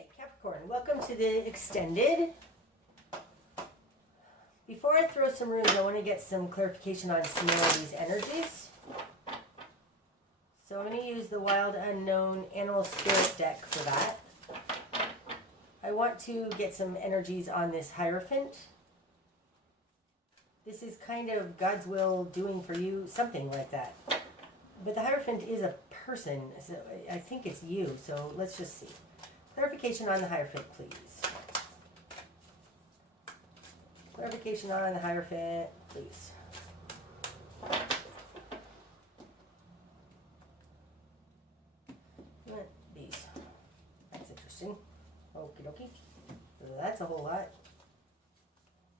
Okay, Capricorn, welcome to the extended. Before I throw some runes, I want to get some clarification on some more of these energies. So I'm going to use the Wild Unknown Animal Spirit deck for that. I want to get some energies on this Hierophant. This is kind of God's will doing for you, something like that. But the Hierophant is a person, so I think it's you, so let's just see. Clarification on the Hierophant, please. Clarification on the Hierophant, please. These. That's interesting. Okie dokie. That's a whole lot.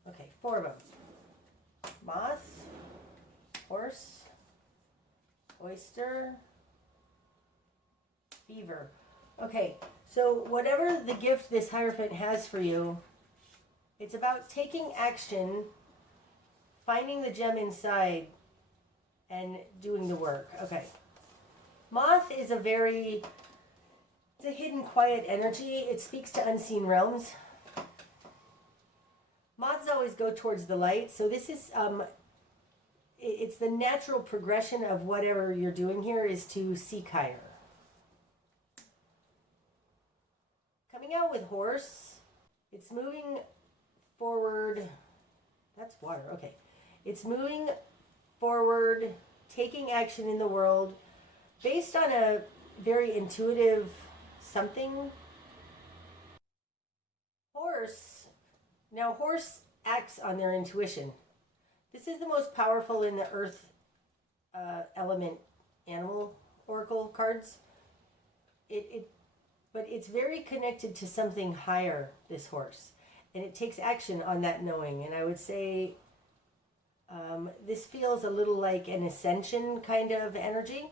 Okay, 4 of them. Moth, horse, oyster, beaver. Okay, so whatever the gift this Hierophant has for you, it's about taking action, finding the gem inside, and doing the work. Okay. Moth is it's a hidden, quiet energy. It speaks to unseen realms. Moths always go towards the light, so this is, it's the natural progression of whatever you're doing here is to seek higher. Coming out with horse, it's moving forward. That's water, okay. It's moving forward, taking action in the world based on a very intuitive something. Horse acts on their intuition. This is the most powerful in the earth element animal oracle cards. But it's very connected to something higher, this horse. And it takes action on that knowing. And I would say this feels a little like an ascension kind of energy.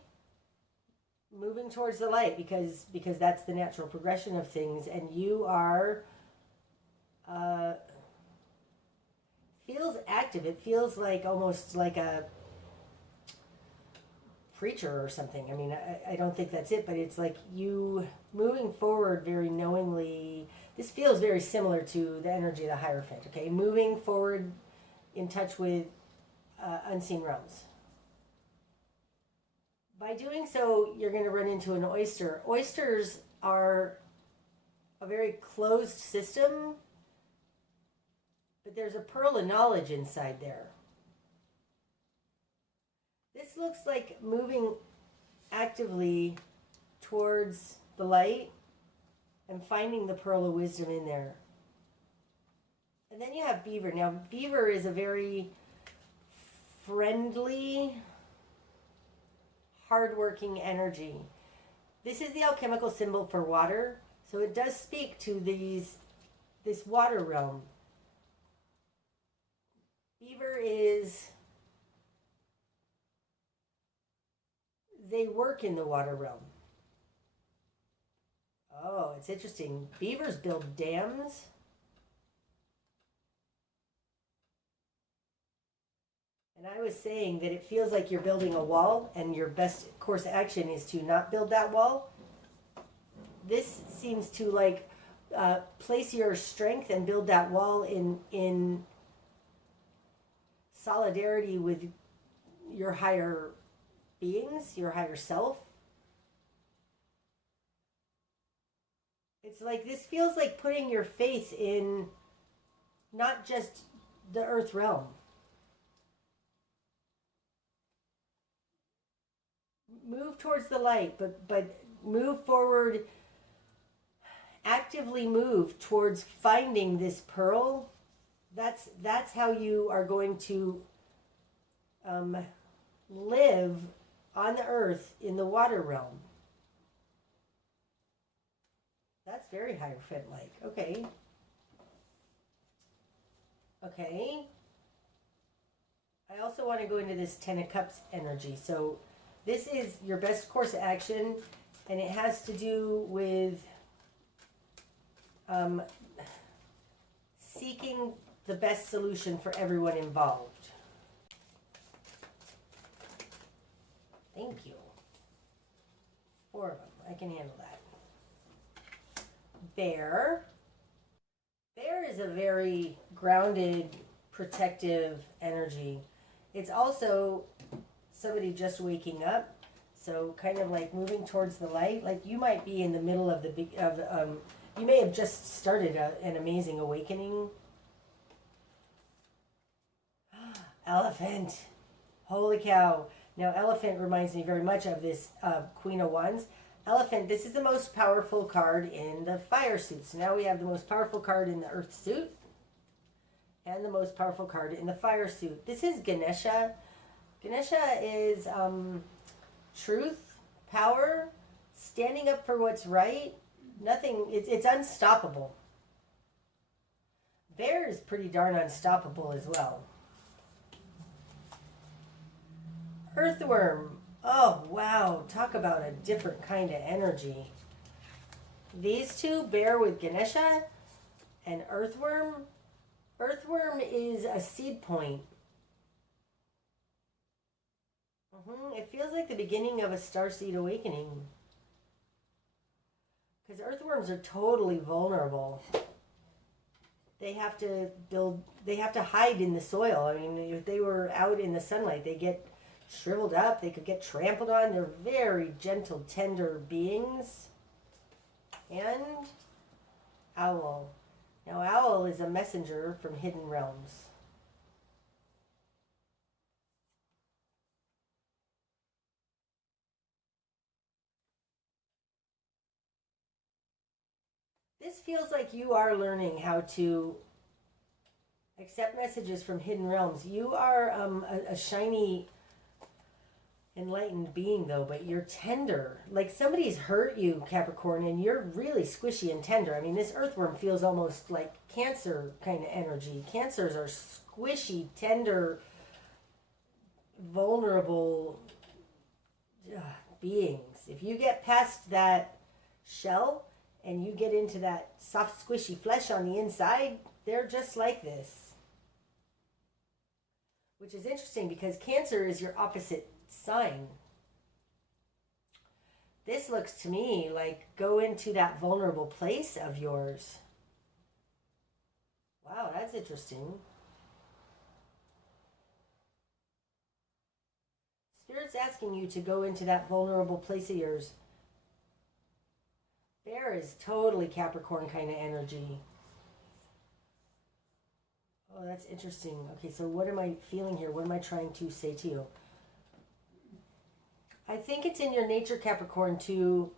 Moving towards the light because that's the natural progression of things. And you are... feels active. It feels like almost like a preacher or something. I mean, I don't think that's it, but it's like you moving forward very knowingly. This feels very similar to the energy of the Hierophant, okay? Moving forward in touch with unseen realms. By doing so, you're going to run into an oyster. Oysters are a very closed system, but there's a pearl of knowledge inside there. This looks like moving actively towards the light and finding the pearl of wisdom in there. And then you have beaver. Now, beaver is a very friendly, hardworking energy. This is the alchemical symbol for water, so it does speak to this water realm. Beaver they work in the water realm. Oh, it's interesting. Beavers build dams. And I was saying that it feels like you're building a wall and your best course of action is to not build that wall. This seems to like place your strength and build that wall in solidarity with your higher beings, your higher self. It's like this feels like putting your faith in not just the earth realm. Move towards the light, but move forward, actively move towards finding this pearl. That's how you are going to live on the earth in the water realm. That's very Hierophant-like. Okay. Okay. I also want to go into this Ten of Cups energy. So this is your best course of action, and it has to do with seeking the best solution for everyone involved. Thank you. 4 of them. I can handle that. Bear. Bear is a very grounded, protective energy. It's also somebody just waking up, so kind of like moving towards the light. Like you might be in the middle of you may have just started an amazing awakening. Elephant. Holy cow. Now, Elephant reminds me very much of this Queen of Wands. Elephant, this is the most powerful card in the fire suit. So now we have the most powerful card in the earth suit and the most powerful card in the fire suit. This is Ganesha. Ganesha is truth, power, standing up for what's right. Nothing, it's unstoppable. Bear is pretty darn unstoppable as well. Earthworm. Oh, wow. Talk about a different kind of energy. These two, Bear with Ganesha and Earthworm. Earthworm is a seed point. It feels like the beginning of a starseed awakening. Because earthworms are totally vulnerable. They have to hide in the soil. I mean, if they were out in the sunlight, they get shriveled up, they could get trampled on. They're very gentle, tender beings. And Owl. Now, Owl is a messenger from hidden realms. This feels like you are learning how to accept messages from hidden realms. You are a shiny, enlightened being, though, but you're tender. Like somebody's hurt you, Capricorn, and you're really squishy and tender. I mean, this earthworm feels almost like Cancer kind of energy. Cancers are squishy, tender, vulnerable beings. If you get past that shell and you get into that soft, squishy flesh on the inside, they're just like this. Which is interesting because Cancer is your opposite sign. This looks to me like go into that vulnerable place of yours. Wow, that's interesting. Spirit's asking you to go into that vulnerable place of yours. Bear is totally Capricorn kind of energy. Oh, that's interesting. Okay, so what am I feeling here? What am I trying to say to you? I think it's in your nature, Capricorn, to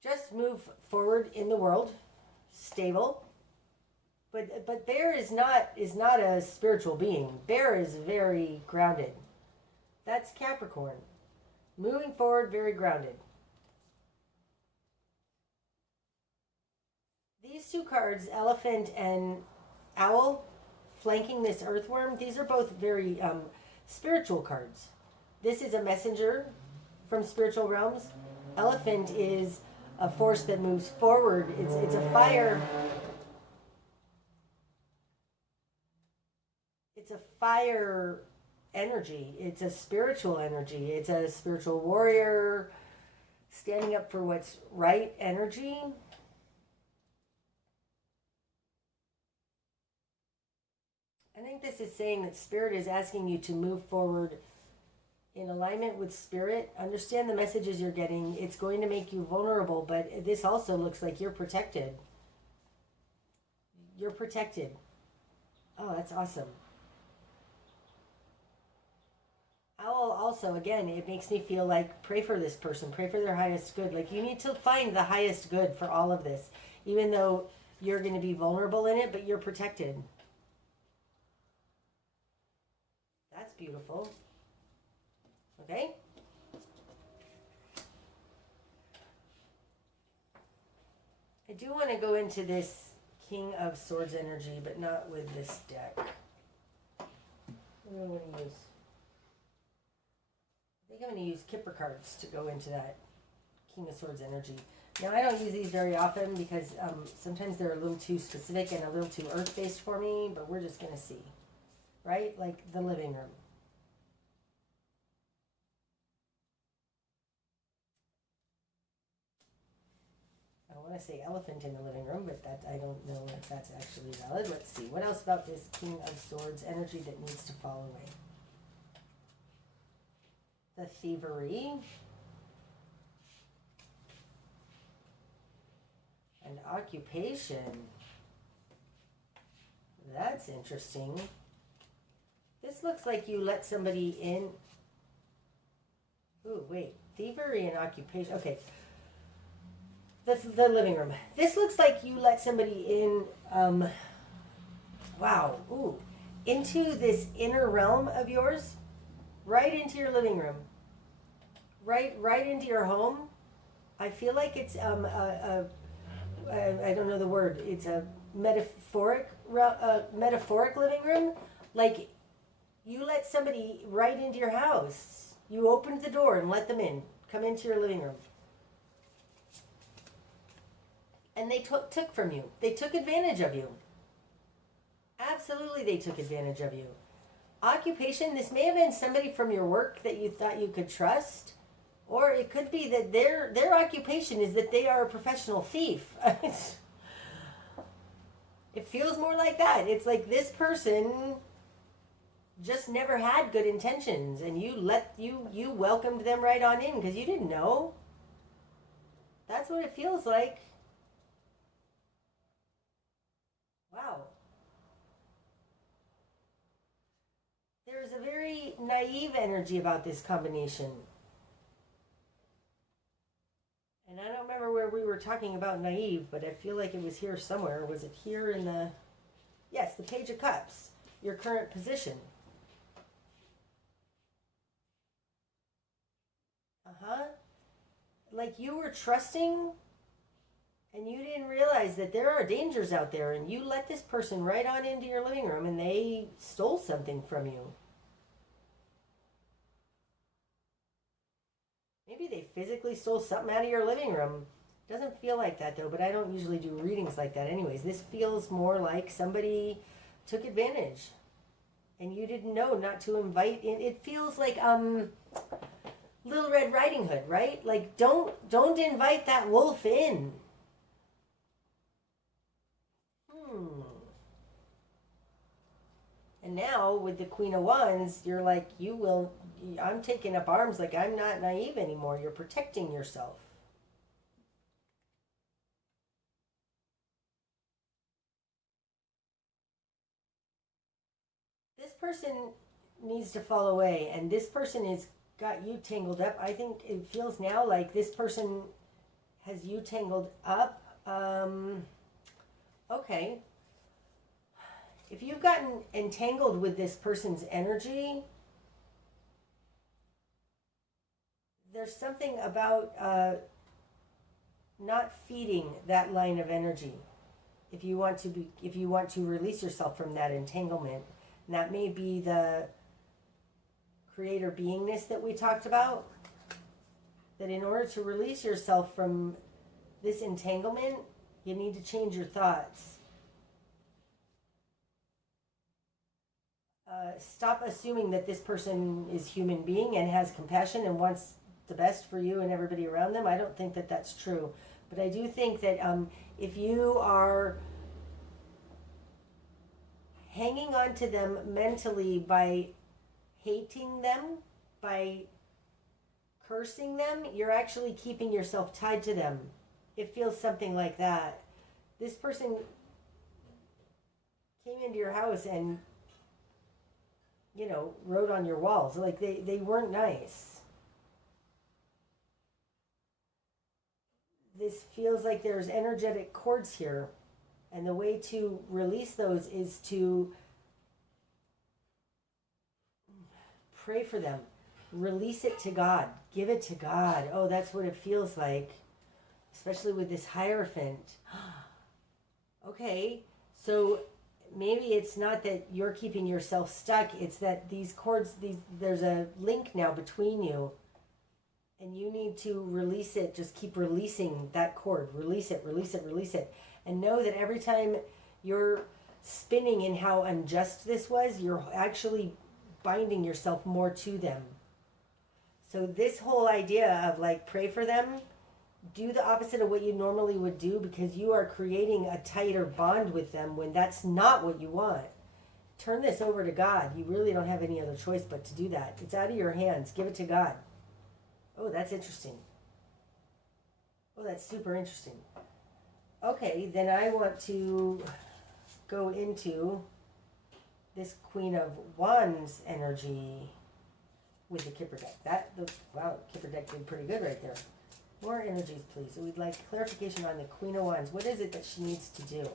just move forward in the world, stable. But Bear is not a spiritual being. Bear is very grounded. That's Capricorn. Moving forward, very grounded. These two cards, Elephant and Owl, flanking this earthworm, these are both very spiritual cards. This is a messenger from spiritual realms. Elephant is a force that moves forward. It's a fire. It's a fire energy. It's a spiritual energy. It's a spiritual warrior, standing up for what's right energy. I think this is saying that Spirit is asking you to move forward in alignment with Spirit. Understand the messages you're getting. It's going to make you vulnerable, but this also looks like you're protected. You're protected. Oh, that's awesome. Owl also, again, it makes me feel like pray for this person. Pray for their highest good. Like you need to find the highest good for all of this, even though you're going to be vulnerable in it, but you're protected. That's beautiful. Okay? I do want to go into this King of Swords energy, but not with this deck. What do I want to use? I think I'm going to use Kipper cards to go into that King of Swords energy. Now, I don't use these very often because sometimes they're a little too specific and a little too earth-based for me, but we're just going to see. Right? Like the living room. I want want to say elephant in the living room, but that I don't know if that's actually valid. Let's see. What else about this King of Swords energy that needs to fall away? The thievery. And occupation. That's interesting. This looks like you let somebody in. Ooh, wait. Thievery and occupation. Okay. The living room. This looks like you let somebody in, wow. Ooh. Into this inner realm of yours. Right into your living room. Right into your home. I feel like it's, I don't know the word. It's a metaphoric living room. Like, you let somebody right into your house. You opened the door and let them in. Come into your living room. And they took from you. They took advantage of you. Absolutely, they took advantage of you. Occupation, this may have been somebody from your work that you thought you could trust. Or it could be that their occupation is that they are a professional thief. It feels more like that. It's like this person just never had good intentions, and you welcomed them right on in because you didn't know. That's what it feels like. Wow. There's a very naive energy about this combination. And I don't remember where we were talking about naive, but I feel like it was here somewhere. Was it here in the... Yes, the Page of Cups. Your current position. Like you were trusting and you didn't realize that there are dangers out there, and you let this person right on into your living room and they stole something from you. Maybe they physically stole something out of your living room. It doesn't feel like that though, but I don't usually do readings like that anyways. This feels more like somebody took advantage and you didn't know not to invite in. It feels like Little Red Riding Hood, right? Like don't invite that wolf in. And now with the Queen of Wands, you're like, I'm taking up arms, like I'm not naive anymore. You're protecting yourself. This person needs to fall away, and this person has got you tangled up. I think it feels now like this person has you tangled up. Okay. If you've gotten entangled with this person's energy, there's something about not feeding that line of energy. If you want to release yourself from that entanglement, and that may be the creator beingness that we talked about. That in order to release yourself from this entanglement, you need to change your thoughts. Stop assuming that this person is human being and has compassion and wants the best for you and everybody around them. I don't think that that's true. But I do think that if you are hanging on to them mentally by hating them, by cursing them, you're actually keeping yourself tied to them. It feels something like that. This person came into your house and wrote on your walls. Like they weren't nice. This feels like there's energetic cords here. And the way to release those is to pray for them. Release it to God. Give it to God. Oh, that's what it feels like. Especially with this Hierophant. Okay, so maybe it's not that you're keeping yourself stuck. It's that these cords, there's a link now between you. And you need to release it. Just keep releasing that cord. Release it, release it, release it. And know that every time you're spinning in how unjust this was, you're actually binding yourself more to them. So this whole idea of like pray for them, do the opposite of what you normally would do because you are creating a tighter bond with them when that's not what you want. Turn this over to God. You really don't have any other choice but to do that. It's out of your hands. Give it to God. Oh, that's interesting. Oh, that's super interesting. Okay, then I want to go into this Queen of Wands energy with the Kipper deck. Wow, Kipper deck did pretty good right there. More energies, please. So we'd like clarification on the Queen of Wands. What is it that she needs to do?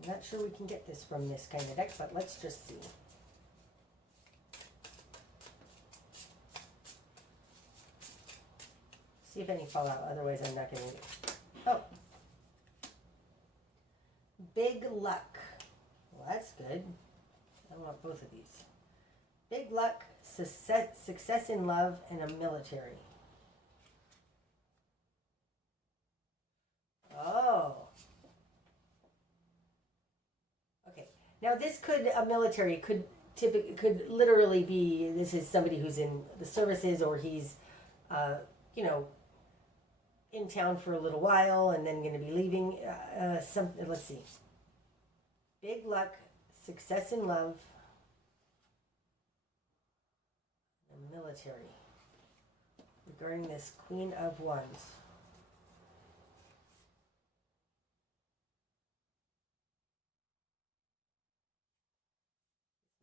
I'm not sure we can get this from this kind of deck, but let's just see. See if any fall out. Otherwise, I'm not going to read it. Oh. Big luck. Well, that's good. I want both of these. Big luck, success in love, and a military. Oh. Okay. Now this a military could literally be, this is somebody who's in the services, or he's, in town for a little while and then going to be leaving. Let's see. Big luck, success in love, and military. Regarding this Queen of Wands.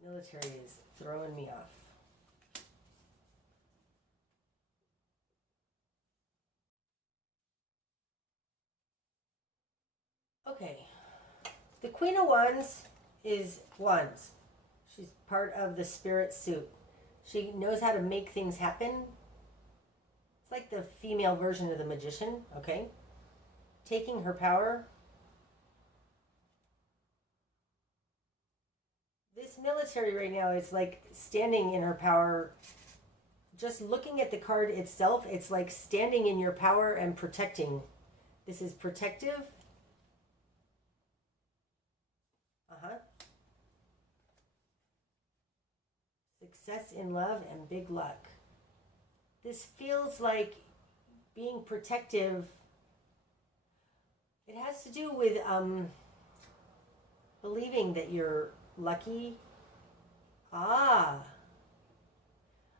Military is throwing me off. Okay. The Queen of Wands is Wands. She's part of the spirit suit. She knows how to make things happen. It's like the female version of the magician, okay? Taking her power. This military right now is like standing in her power. Just looking at the card itself, it's like standing in your power and protecting. This is protective. Success in love and big luck. This feels like being protective. It has to do with believing that you're lucky.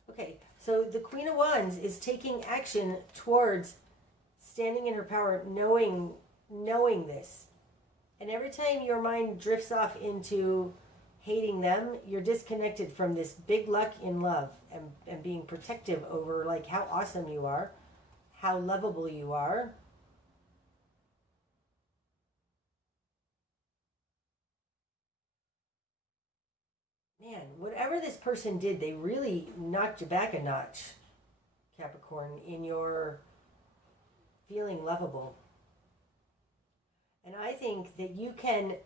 Okay, so the Queen of Wands is taking action towards standing in her power, knowing this. And every time your mind drifts off into hating them, you're disconnected from this big luck in love and being protective over like how awesome you are, how lovable you are. Man, whatever this person did, they really knocked you back a notch, Capricorn, in your feeling lovable. And I think that you can,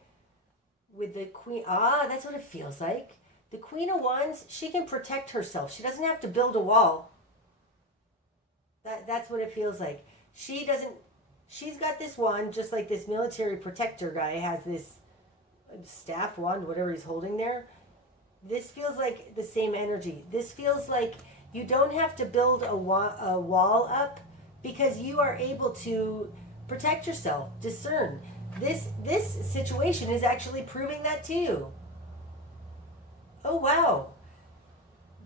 with the Queen, that's what it feels like. The Queen of Wands, she can protect herself. She doesn't have to build a wall. That's what it feels like. She's got this wand, just like this military protector guy has this staff wand, whatever he's holding there. This feels like the same energy. This feels like you don't have to build a wall up because you are able to protect yourself, discern. This situation is actually proving that to you. Oh, wow.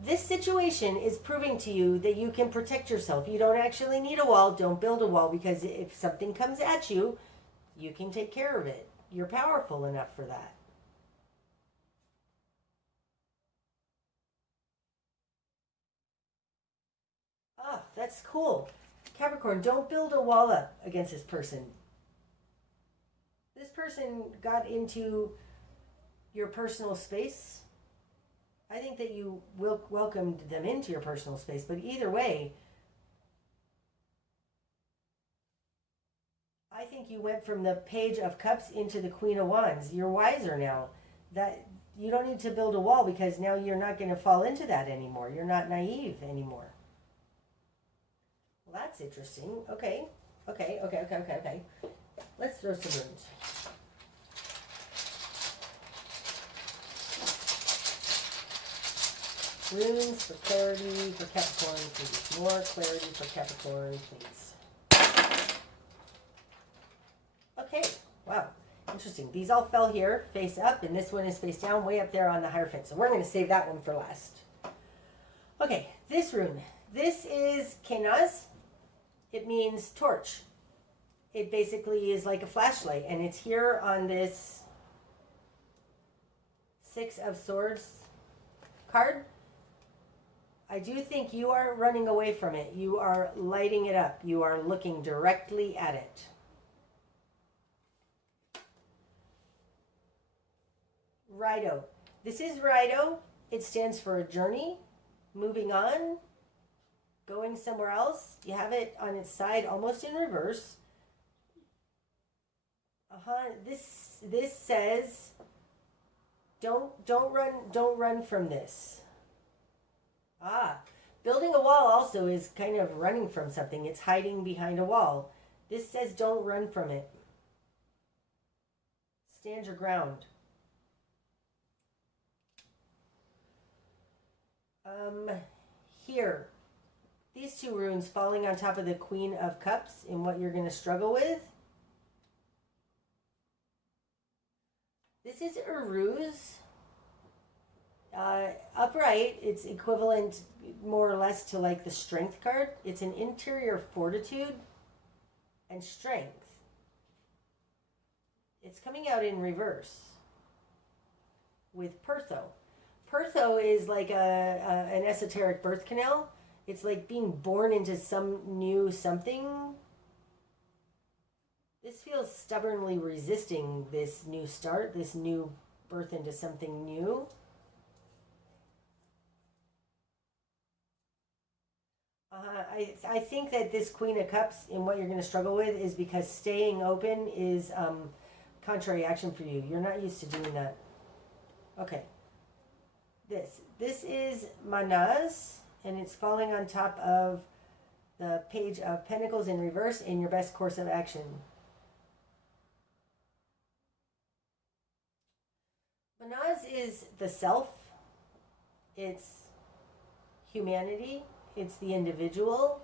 This situation is proving to you that you can protect yourself. You don't actually need a wall. Don't build a wall, because if something comes at you, you can take care of it. You're powerful enough for that. That's cool. Capricorn, don't build a wall up against this person. This person got into your personal space. I think that you welcomed them into your personal space, but either way, I think you went from the Page of Cups into the Queen of Wands. You're wiser now. That you don't need to build a wall, because now you're not going to fall into that anymore. You're not naive anymore. Well, that's interesting. Okay. Let's throw some runes. Runes for clarity for Capricorn, please. More clarity for Capricorn, please. interesting. These all fell here, face up, and this one is face down, way up there on the Hierophant. So we're going to save that one for last. Okay, this rune. This is Kenaz. It means torch. It basically is like a flashlight, and it's here on this Six of Swords card. I do think you are running away from it. You are lighting it up. You are looking directly at it. Rido. This is Rido. It stands for a journey, moving on, going somewhere else. You have it on its side, almost in reverse. This says, don't run from this. Building a wall also is kind of running from something. It's hiding behind a wall. This says don't run from it. Stand your ground. Here, these two runes falling on top of the Queen of Cups in what you're going to struggle with. This is Uruz. Upright, it's equivalent more or less to like the Strength card. It's an interior fortitude and strength. It's coming out in reverse with Pertho. Pertho is like an esoteric birth canal. It's like being born into some new something. This feels stubbornly resisting this new start, this new birth into something new. I think that this Queen of Cups in what you're going to struggle with is because staying open is contrary action for you. You're not used to doing that. Okay. This is Manaz, and it's falling on top of the Page of Pentacles in reverse in your best course of action. Manaz is the self. It's humanity. It's the individual.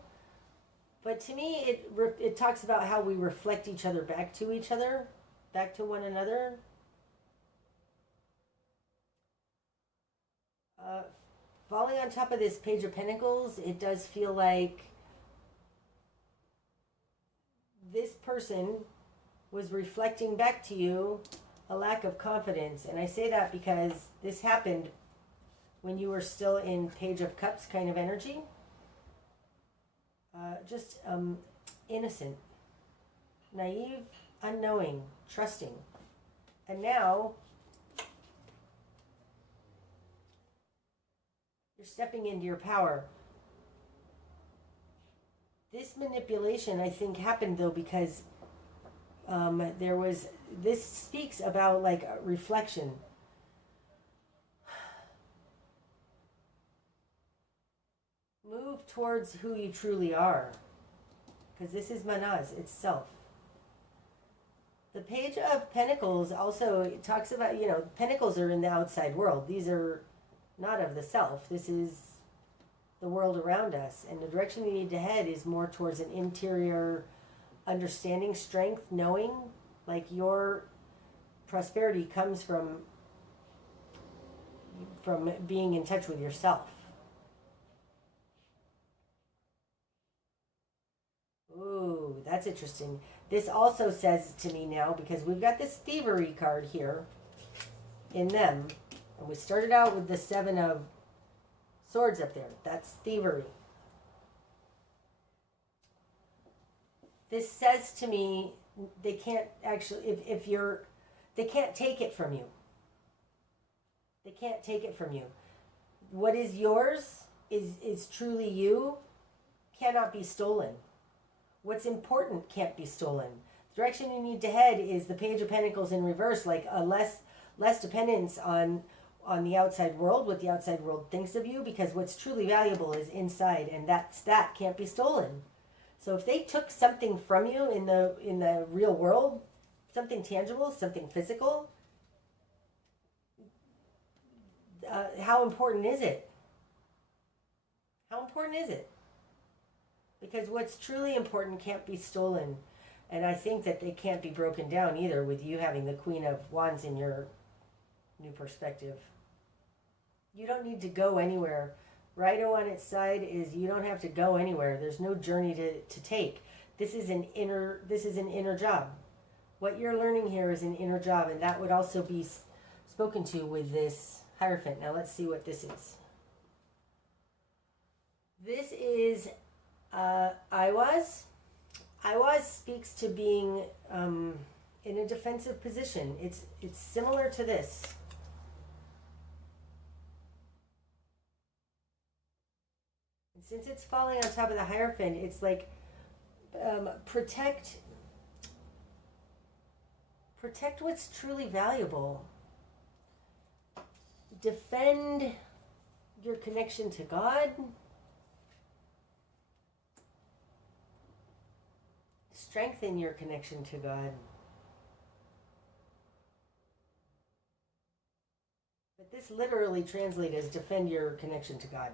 But to me, it talks about how we reflect each other, back to one another. Falling on top of this Page of Pentacles, it does feel like this person was reflecting back to you a lack of confidence. And I say that because this happened when you were still in Page of Cups kind of energy. Just innocent, naive, unknowing, trusting. And now you're stepping into your power. This manipulation, I think, happened though because this speaks about like reflection. Move towards who you truly are, because this is Manaz itself. The Page of Pentacles also talks about, Pentacles are in the outside world. These are not of the self. This is the world around us. And the direction you need to head is more towards an interior understanding, strength, knowing. Like your prosperity comes from being in touch with yourself. Ooh, that's interesting. This also says to me now, because we've got this thievery card here in them. And we started out with the Seven of Swords up there. That's thievery. This says to me, they can't actually, they can't take it from you. They can't take it from you. What is yours is truly you, cannot be stolen. What's important can't be stolen. The direction you need to head is the Page of Pentacles in reverse, like a less dependence on the outside world, what the outside world thinks of you, because what's truly valuable is inside, and that can't be stolen. So if they took something from you in the real world, something tangible, something physical, how important is it? How important is it? Because what's truly important can't be stolen. And I think that they can't be broken down either with you having the Queen of Wands in your new perspective. You don't need to go anywhere. Righto on its side is you don't have to go anywhere. There's no journey to take. This is an inner job. What you're learning here is an inner job, and that would also be spoken to with this Hierophant. Now let's see what this is. This is Iwaz. Iwaz speaks to being in a defensive position. It's similar to this. And since it's falling on top of the Hierophant, it's like protect what's truly valuable. Defend your connection to God. Strengthen your connection to God. But this literally translates as defend your connection to God.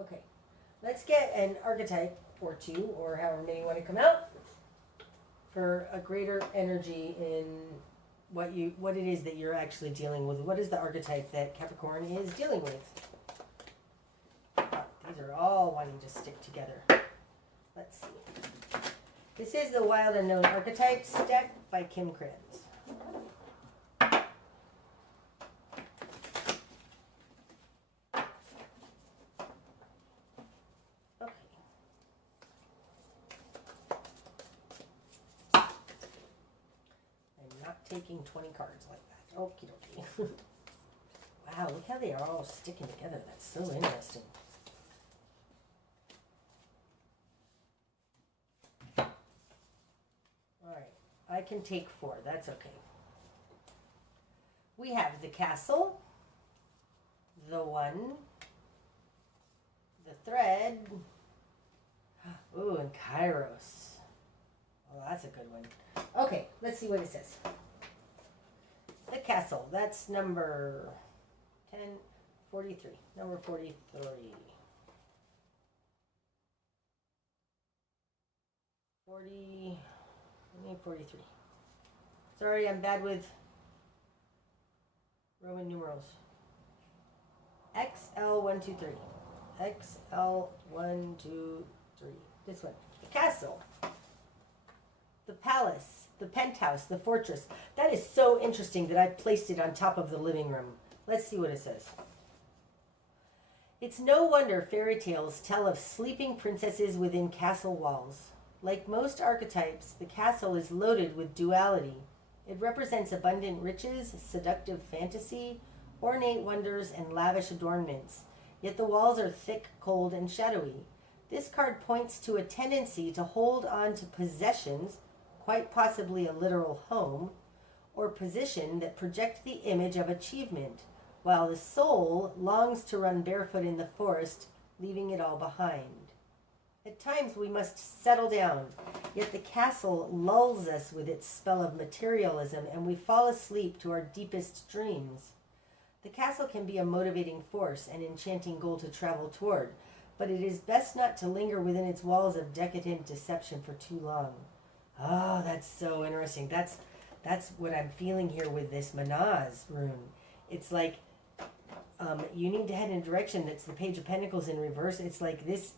Okay. Let's get an archetype or two, or however many you want to come out, for a greater energy in what it is that you're actually dealing with. What is the archetype that Capricorn is dealing with? These are all wanting to stick together. Let's see. This is the Wild Unknown Archetypes deck by Kim Kranz. Okay. I'm not taking 20 cards like that. Okie dokie. Wow, look how they are all sticking together. That's so interesting. I can take 4. That's okay. We have the Castle, the 1, the Thread, ooh, and Kairos. Oh, that's a good one. Okay, let's see what it says. The Castle, that's number 43. Number 43. 43. Sorry, I'm bad with Roman numerals. XL123. XL123. This one. The castle. The palace. The penthouse. The fortress. That is so interesting that I placed it on top of the living room. Let's see what it says. It's no wonder fairy tales tell of sleeping princesses within castle walls. Like most archetypes, the castle is loaded with duality. It represents abundant riches, seductive fantasy, ornate wonders, and lavish adornments. Yet the walls are thick, cold, and shadowy. This card points to a tendency to hold on to possessions, quite possibly a literal home, or position that project the image of achievement, while the soul longs to run barefoot in the forest, leaving it all behind. At times we must settle down, yet the castle lulls us with its spell of materialism, and we fall asleep to our deepest dreams. The castle can be a motivating force, an enchanting goal to travel toward, but it is best not to linger within its walls of decadent deception for too long. Oh, that's so interesting. That's what I'm feeling here with this Manaz rune. It's like you need to head in a direction that's the Page of Pentacles in reverse. It's like this.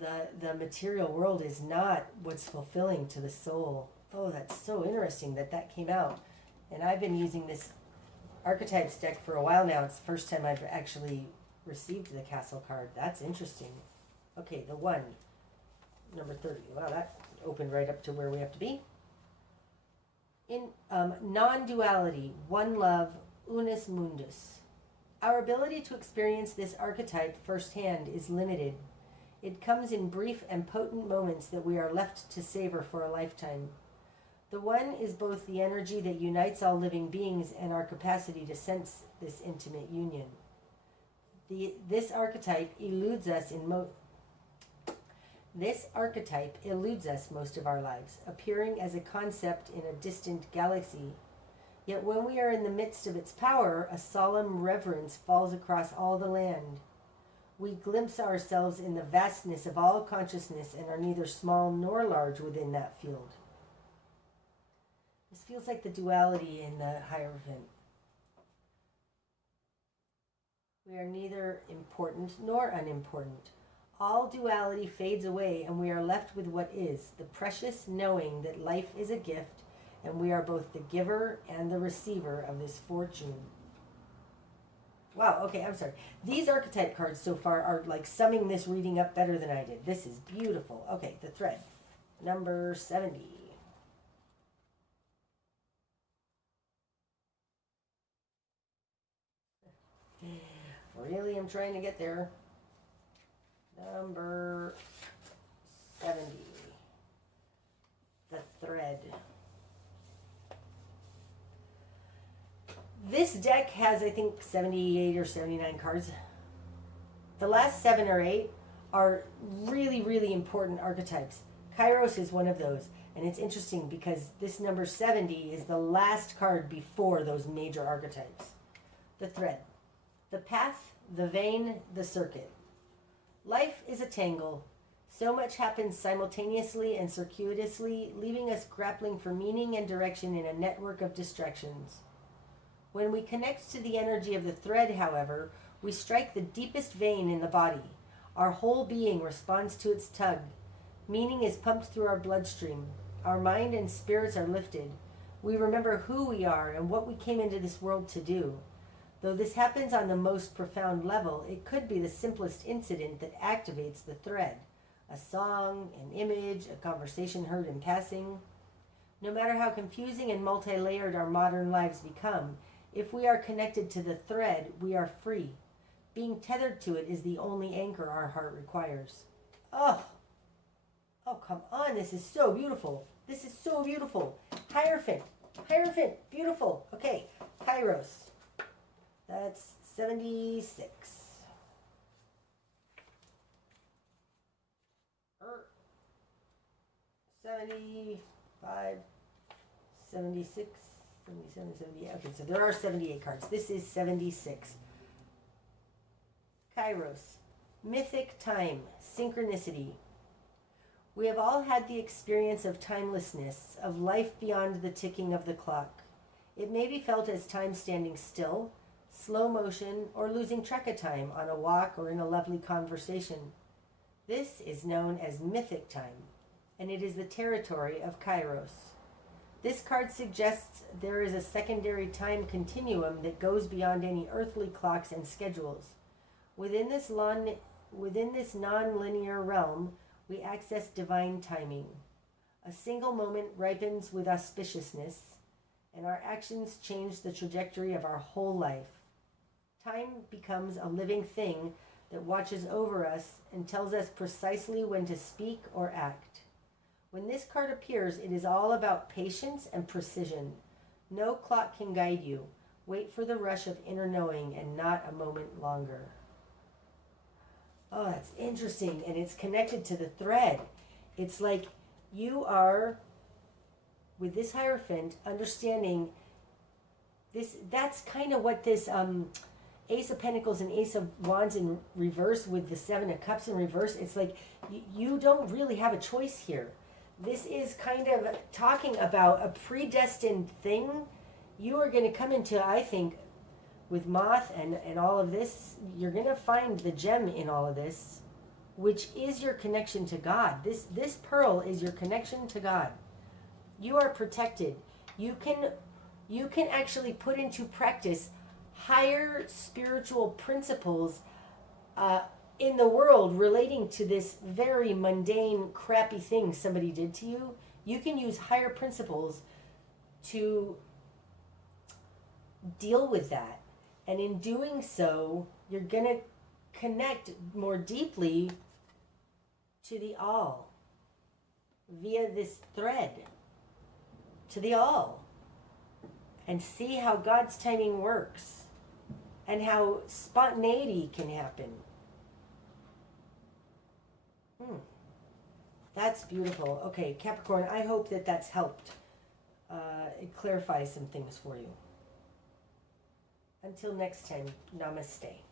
The material world is not what's fulfilling to the soul. Oh, that's so interesting that came out. And I've been using this archetypes deck for a while now. It's the first time I've actually received the castle card. That's interesting. Okay, the 1, number 30. Wow, that opened right up to where we have to be. In non-duality, one love, unus mundus. Our ability to experience this archetype firsthand is limited. It comes in brief and potent moments that we are left to savor for a lifetime. The 1 is both the energy that unites all living beings and our capacity to sense this intimate union. This archetype eludes us most of our lives, appearing as a concept in a distant galaxy. Yet when we are in the midst of its power, a solemn reverence falls across all the land. We glimpse ourselves in the vastness of all consciousness and are neither small nor large within that field. This feels like the duality in the Hierophant. We are neither important nor unimportant. All duality fades away and we are left with what is, the precious knowing that life is a gift and we are both the giver and the receiver of this fortune. Wow, okay, I'm sorry. These archetype cards so far are like summing this reading up better than I did. This is beautiful. Okay, the thread. Number 70. Really, I'm trying to get there. Number 70. The thread. This deck has, I think, 78 or 79 cards. The last 7 or 8 are really, really important archetypes. Kairos is one of those. And it's interesting because this number 70 is the last card before those major archetypes. The thread. The path, the vein, the circuit. Life is a tangle. So much happens simultaneously and circuitously, leaving us grappling for meaning and direction in a network of distractions. When we connect to the energy of the thread, however, we strike the deepest vein in the body. Our whole being responds to its tug. Meaning is pumped through our bloodstream. Our mind and spirits are lifted. We remember who we are and what we came into this world to do. Though this happens on the most profound level, it could be the simplest incident that activates the thread. A song, an image, a conversation heard in passing. No matter how confusing and multi-layered our modern lives become, if we are connected to the thread, we are free. Being tethered to it is the only anchor our heart requires. Oh, come on, this is so beautiful. This is so beautiful. Hierophant, beautiful. Okay, Kairos. That's 76. 75, 76, 77, 78. Okay, so there are 78 cards. This is 76. Kairos. Mythic time. Synchronicity. We have all had the experience of timelessness, of life beyond the ticking of the clock. It may be felt as time standing still, slow motion, or losing track of time on a walk or in a lovely conversation. This is known as mythic time, and it is the territory of Kairos. This card suggests there is a secondary time continuum that goes beyond any earthly clocks and schedules. Within this non-linear realm, we access divine timing. A single moment ripens with auspiciousness, and our actions change the trajectory of our whole life. Time becomes a living thing that watches over us and tells us precisely when to speak or act. When this card appears, it is all about patience and precision. No clock can guide you. Wait for the rush of inner knowing and not a moment longer. Oh, that's interesting. And it's connected to the thread. It's like you are, with this Hierophant, understanding this. That's kind of what this Ace of Pentacles and Ace of Wands in reverse with the Seven of Cups in reverse. It's like you don't really have a choice here. This is kind of talking about a predestined thing. You are going to come into, I think, with Moth and all of this, you're going to find the gem in all of this, which is your connection to God. This pearl is your connection to God. You are protected. You can actually put into practice higher spiritual principles in the world relating to this very mundane, crappy thing somebody did to you. You can use higher principles to deal with that. And in doing so, you're going to connect more deeply to the all via this thread, to the all, and see how God's timing works and how spontaneity can happen. That's beautiful. Okay, Capricorn, I hope that that's helped. it clarifies some things for you. Until next time, namaste.